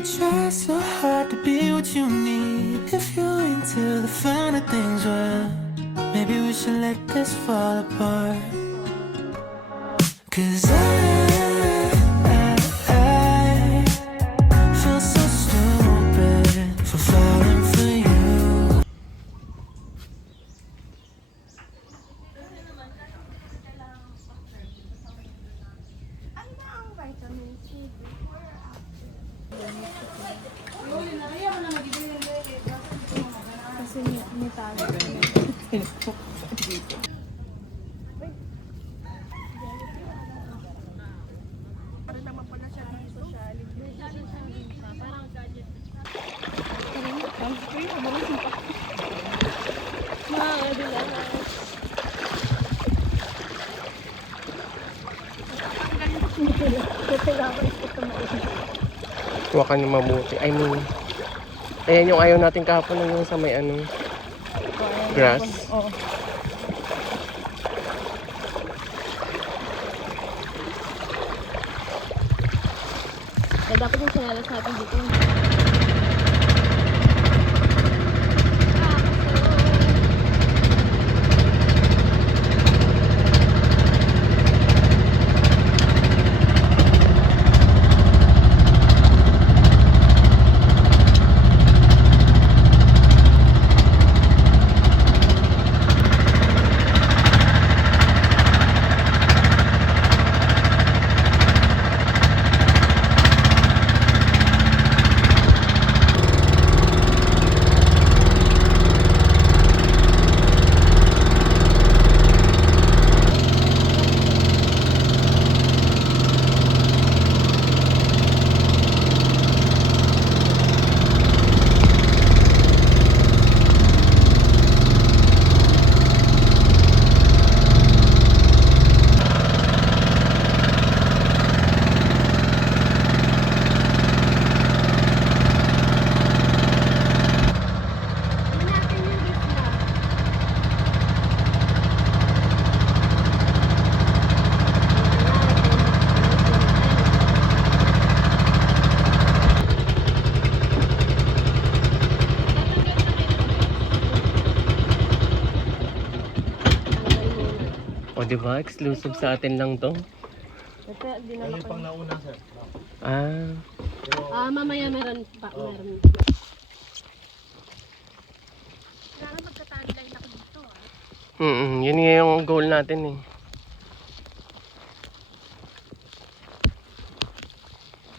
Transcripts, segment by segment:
I try so hard to be what you need. If you're into the finer things, well, maybe we should let this fall apart. 'Cause I feel so stupid for falling for you. Kasi may talo. Huwakan niyo mabuti. I mean, ayan yung ayaw natin kahapon yung sa may ano, grass. Oo. Eh, dapat yung sinalas natin dito. O diba, exclusive sa atin lang to. Ito, dinala ko. Pang nauna, sir. Mamaya meron pa. Meron. Kailangan magka-tagline ako dito, Yun nga yung goal natin eh.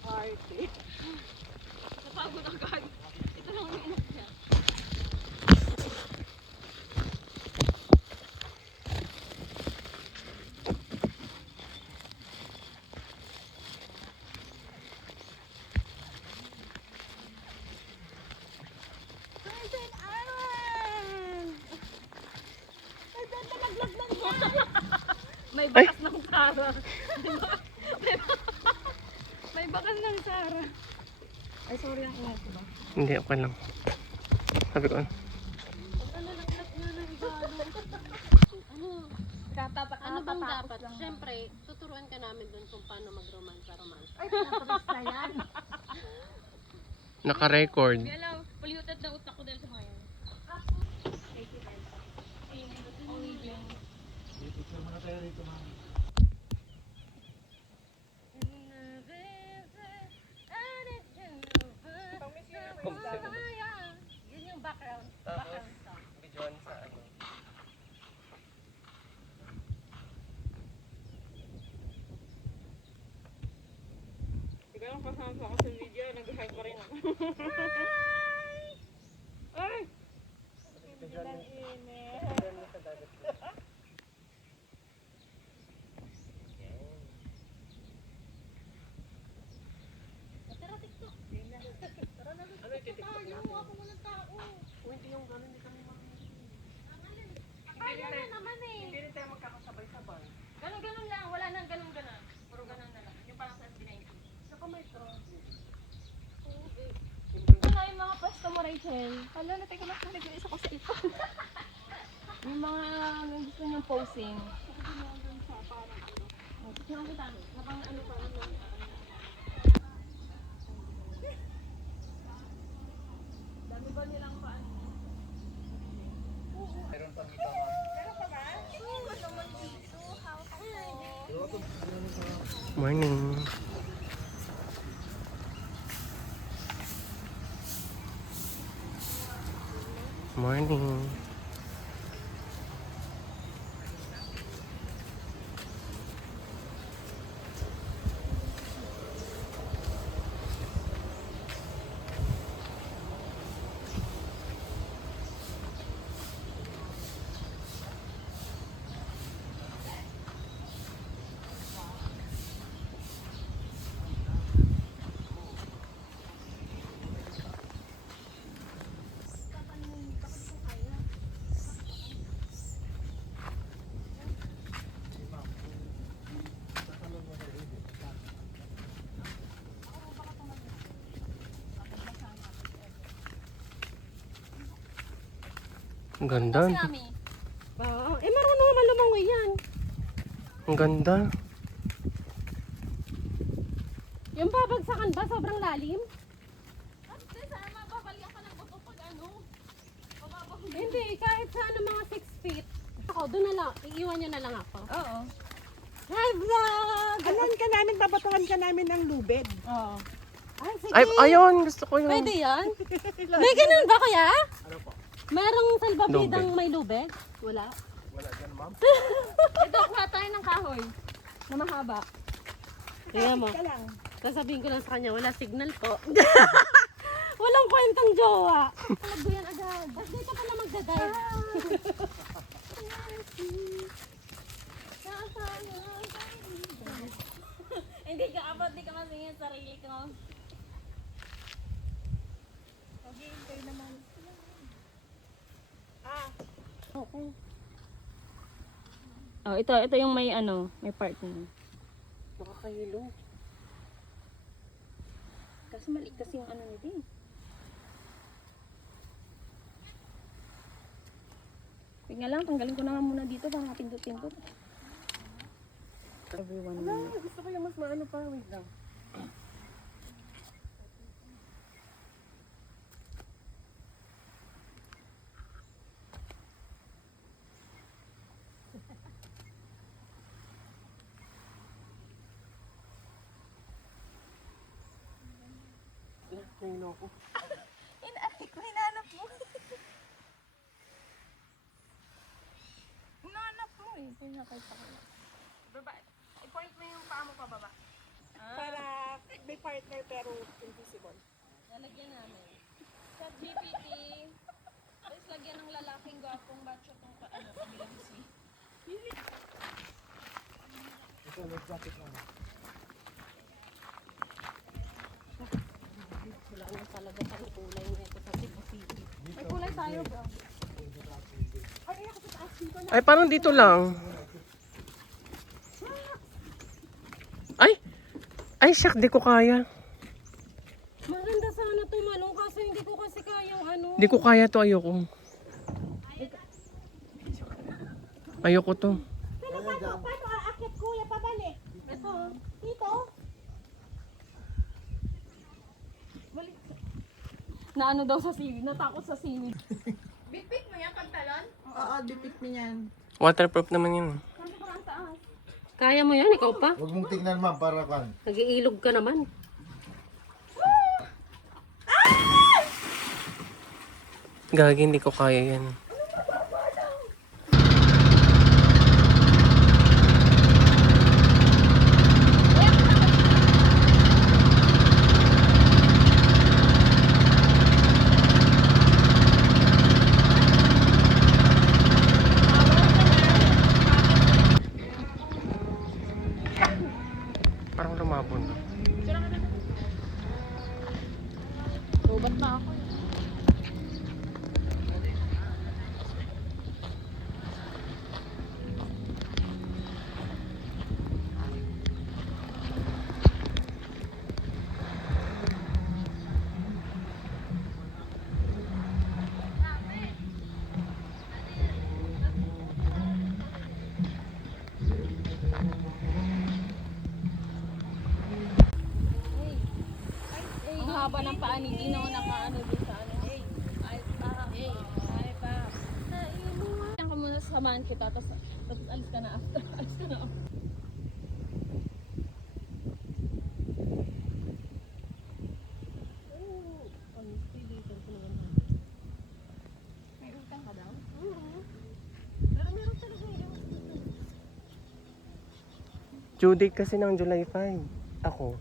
Party. Napagod agad. Ito lang ang inak niya. May bakas ng Sara. May bakas ng Sara. Ay, sorry ang ingay ko ba? Hindi, okay lang. Sabi ko, Ano bang dapat? Siyempre, tuturuan ka namin dun kung paano mag-romance. Ay, naka-record. Hello, polluted na utak ko dahil sa mga yan. Picture muna tayo rito, ma'am. Yun yung background. Videoan sa ano. Ikaw ang kasama ko sa video, nag-hi pa rin ako. Ay! Videoan mo sa dagat. Tara, TikTok. Ano yung titiktok natin? Ako walang tao. Hindi yung gano'n, hindi kami Kaya na naman eh. Hindi rin tayo magkakasabay-sabay. Ganun lang, wala nang ganun. Puro ganun na lang. Yung parang sa SB19. Saka may traffic. Ito na yung mga pwesto mo, Rachel. Hala, natay ko lang kung nag-iisa ko sa ito. Yung mga gusto niyong posing. Picture kita. Napang ano pa. Morning. Morning. Ang ganda. Kami. Marunong naman lumangoy yan. Ang ganda. Yung babagsakan ba, sobrang lalim? Ate, sana mababalian ka ng buto pag ano. Hindi, kahit sa ano mga 6 feet. Ako, doon na lang, iiwan nyo na lang ako. Oo. Hi vlog! Alan ka namin, babatuhan ka namin ng lubid. Oo. Ay, sige. Ay, ayun. Gusto ko yun. Pwede yan? May ganun ba kaya? Merong salbabidang may lubid? Wala. Ito, kuha tayo ng kahoy. Na mahaba. Tingnan mo. Ka lang. Sasabihin ko lang sa kanya, wala signal po. Walang kwentang jowa. Talag yan agad. Ba't di ka pala magdadive? Hindi ka abot, di ka masingin sarili ko. Oh, ito yung may ano, may part na. Nakakahilo. Kasi maliit kasi yung ano nito eh. Wait nga lang, tanggalin ko na nga muna dito para mapindot-pindot. Everyone. Gusto ko yung mas maano pa. Wait lang. Nahilo ako. Hinanap mo. Hinanap mo eh. Pinakita ko lang. Baba. I-point mo yung paa mo pa baba. Para may partner pero invisible. Lalagyan namin. Sa GPT, tapos lagyan ng lalaking gwapong batcho tong ano, kabilang si. Ito, may jacket lang. Wala na talaga sa kulay na ito sa Cebu City. May kulay tayo bro. Ay, parang dito lang. Ay, syak, di ko kaya. Maganda sana tumalong kasi hindi ko kasi kayang ano. Di ko kaya to, ayoko. Ayoko to. Paano aakyat kuya pabalik? Ito. Dito? Na ano daw sa sili, natakot sa sili. Oo, dipit mo yan. Waterproof naman yun. Kaya mo yan, ikaw pa? Huwag mong tingnan ma'am para kan. Nag-iilog ka naman. Gagi, hindi ko kaya yan. Parang lumabon na. Ubat na ako. Ang haba ng paa ni Dino nakaano din sa ano. Ay pa. Ay pa. Yan ka muna samahan kita tapos alis ka na after. Alis ka na after. Due date kasi ng July 5. Ako.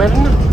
Meron na.